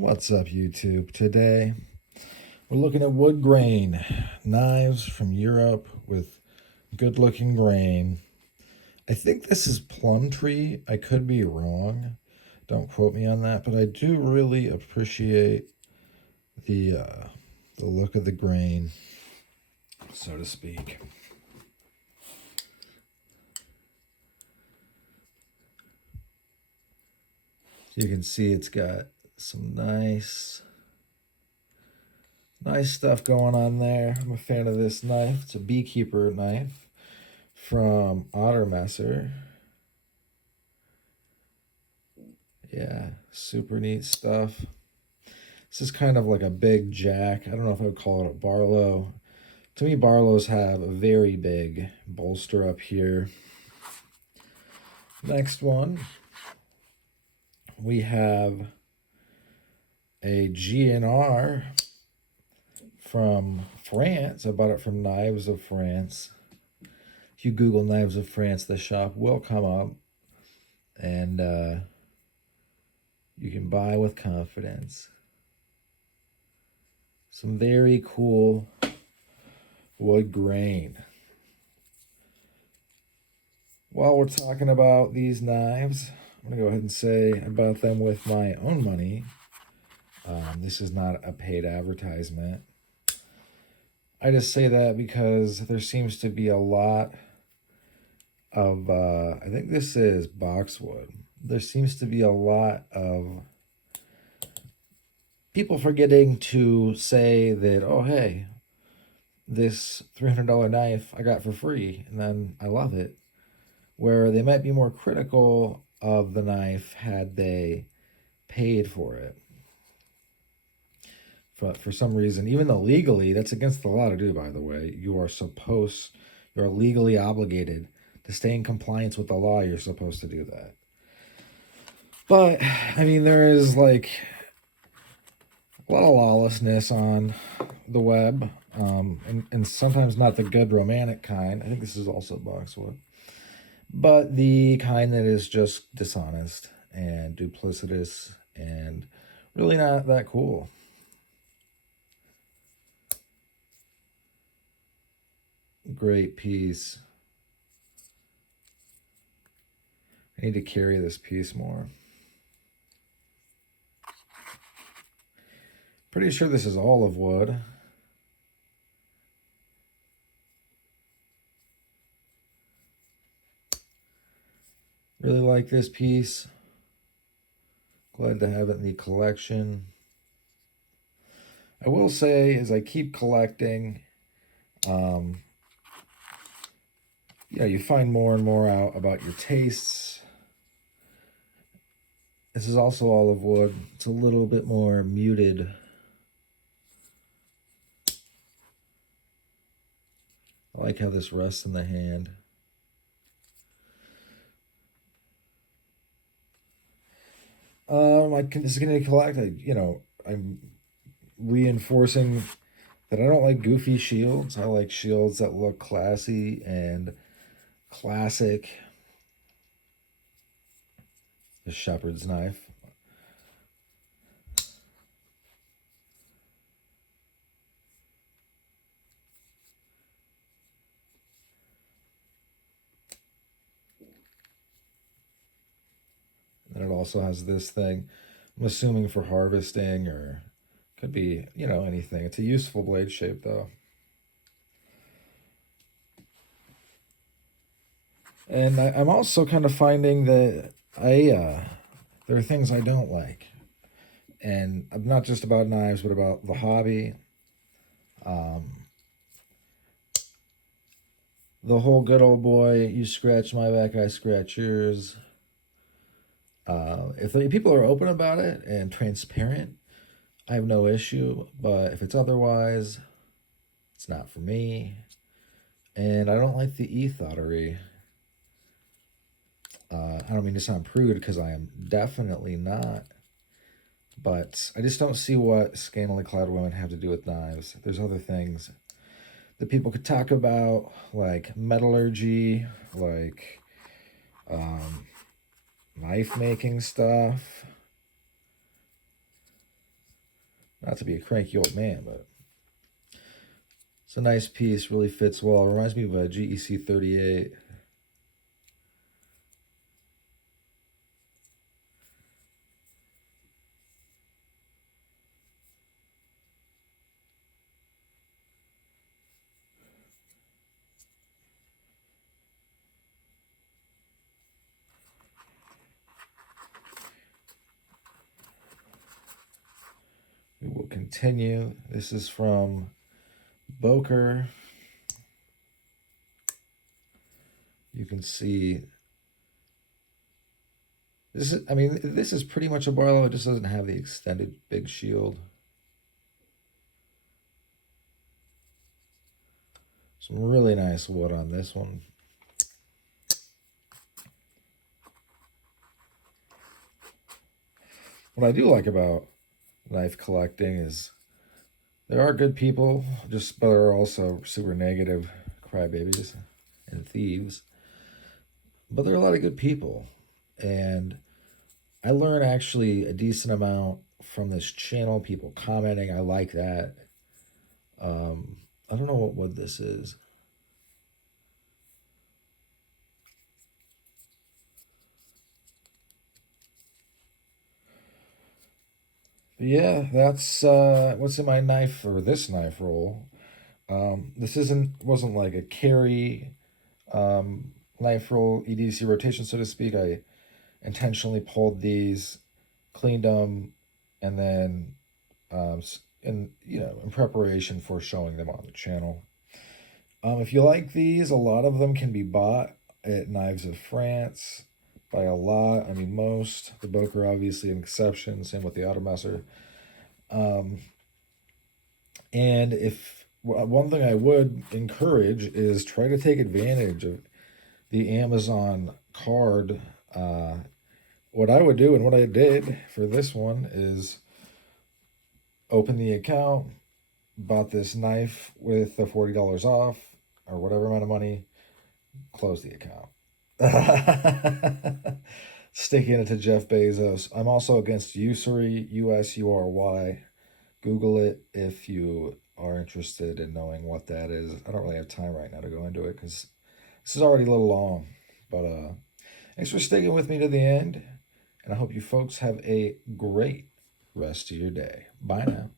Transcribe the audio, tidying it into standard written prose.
What's up, YouTube? Today we're looking at wood grain knives from Europe with good looking grain. I think this is plum tree. I could be wrong. Don't quote me on that, but I do really appreciate the look of the grain, so to speak. You can see it's got some nice stuff going on there. I'm a fan of this knife. It's a Beekeeper knife from Ottermaster. Yeah, super neat stuff. This is kind of like a big jack. I don't know if I would call it a Barlow. To me, Barlows have a very big bolster up here. Next one, we have a GNR from France. I bought it from Knives of France. If you Google Knives of France, the shop will come up, and you can buy with confidence. Some very cool wood grain. While we're talking about these knives, I'm going to go ahead and say I bought them with my own money. This is not a paid advertisement. I just say that because there seems to be a lot of, I think this is boxwood. There seems to be a lot of people forgetting to say that, oh, hey, this $300 knife I got for free, and then I love it. Where they might be more critical of the knife had they paid for it. For some reason, even though legally, that's against the law to do, by the way. You're legally obligated to stay in compliance with the law. You're supposed to do that. But, I mean, there is like a lot of lawlessness on the web, and sometimes not the good romantic kind. I think this is also boxwood. But the kind that is just dishonest and duplicitous and really not that cool. Great piece. I need to carry this piece more. Pretty sure this is olive wood. Really like this piece. Glad to have it in the collection. I will say, as I keep collecting, you find more and more out about your tastes. This is also olive wood. It's a little bit more muted. I like how this rests in the hand. I can just gonna collect. I'm reinforcing that I don't like goofy shields. I like shields that look classy and classic. The shepherd's knife. And it also has this thing. I'm assuming for harvesting, or could be, anything. It's a useful blade shape, though. And I'm also kind of finding that there are things I don't like. And I'm not just about knives, but about the hobby. The whole good old boy, you scratch my back, I scratch yours. If people are open about it and transparent, I have no issue. But if it's otherwise, it's not for me. And I don't like the ethottery. I don't mean to sound prude, because I am definitely not. But I just don't see what scantily clad women have to do with knives. There's other things that people could talk about, like metallurgy, like knife making stuff. Not to be a cranky old man, but it's a nice piece. Really fits well. It reminds me of a GEC 38. We will continue. This is from Boker. You can see this is, I mean, this is pretty much a Barlow. It just doesn't have the extended big shield. Some really nice wood on this one. What I do like about knife collecting is there are good people, but there are also super negative crybabies and thieves. But there are a lot of good people. And I learn actually a decent amount from this channel, people commenting. I like that. I don't know what wood this is. But yeah, that's what's in my knife, or this knife roll. This wasn't like a carry knife roll EDC rotation, so to speak. I intentionally pulled these, cleaned them, and then in preparation for showing them on the channel. If you like these, a lot of them can be bought at Knives of France by a lot. I mean, most. The Boker, obviously, an exception. Same with the Ottermaster. And if one thing I would encourage is try to take advantage of the Amazon card. What I would do and what I did for this one is open the account, bought this knife with the $40 off or whatever amount of money, close the account. Sticking it to Jeff Bezos. I'm also against usury, USURY. Google it if you are interested in knowing what that is. I don't really have time right now to go into it because this is already a little long. But thanks for sticking with me to the end. And I hope you folks have a great rest of your day. Bye now.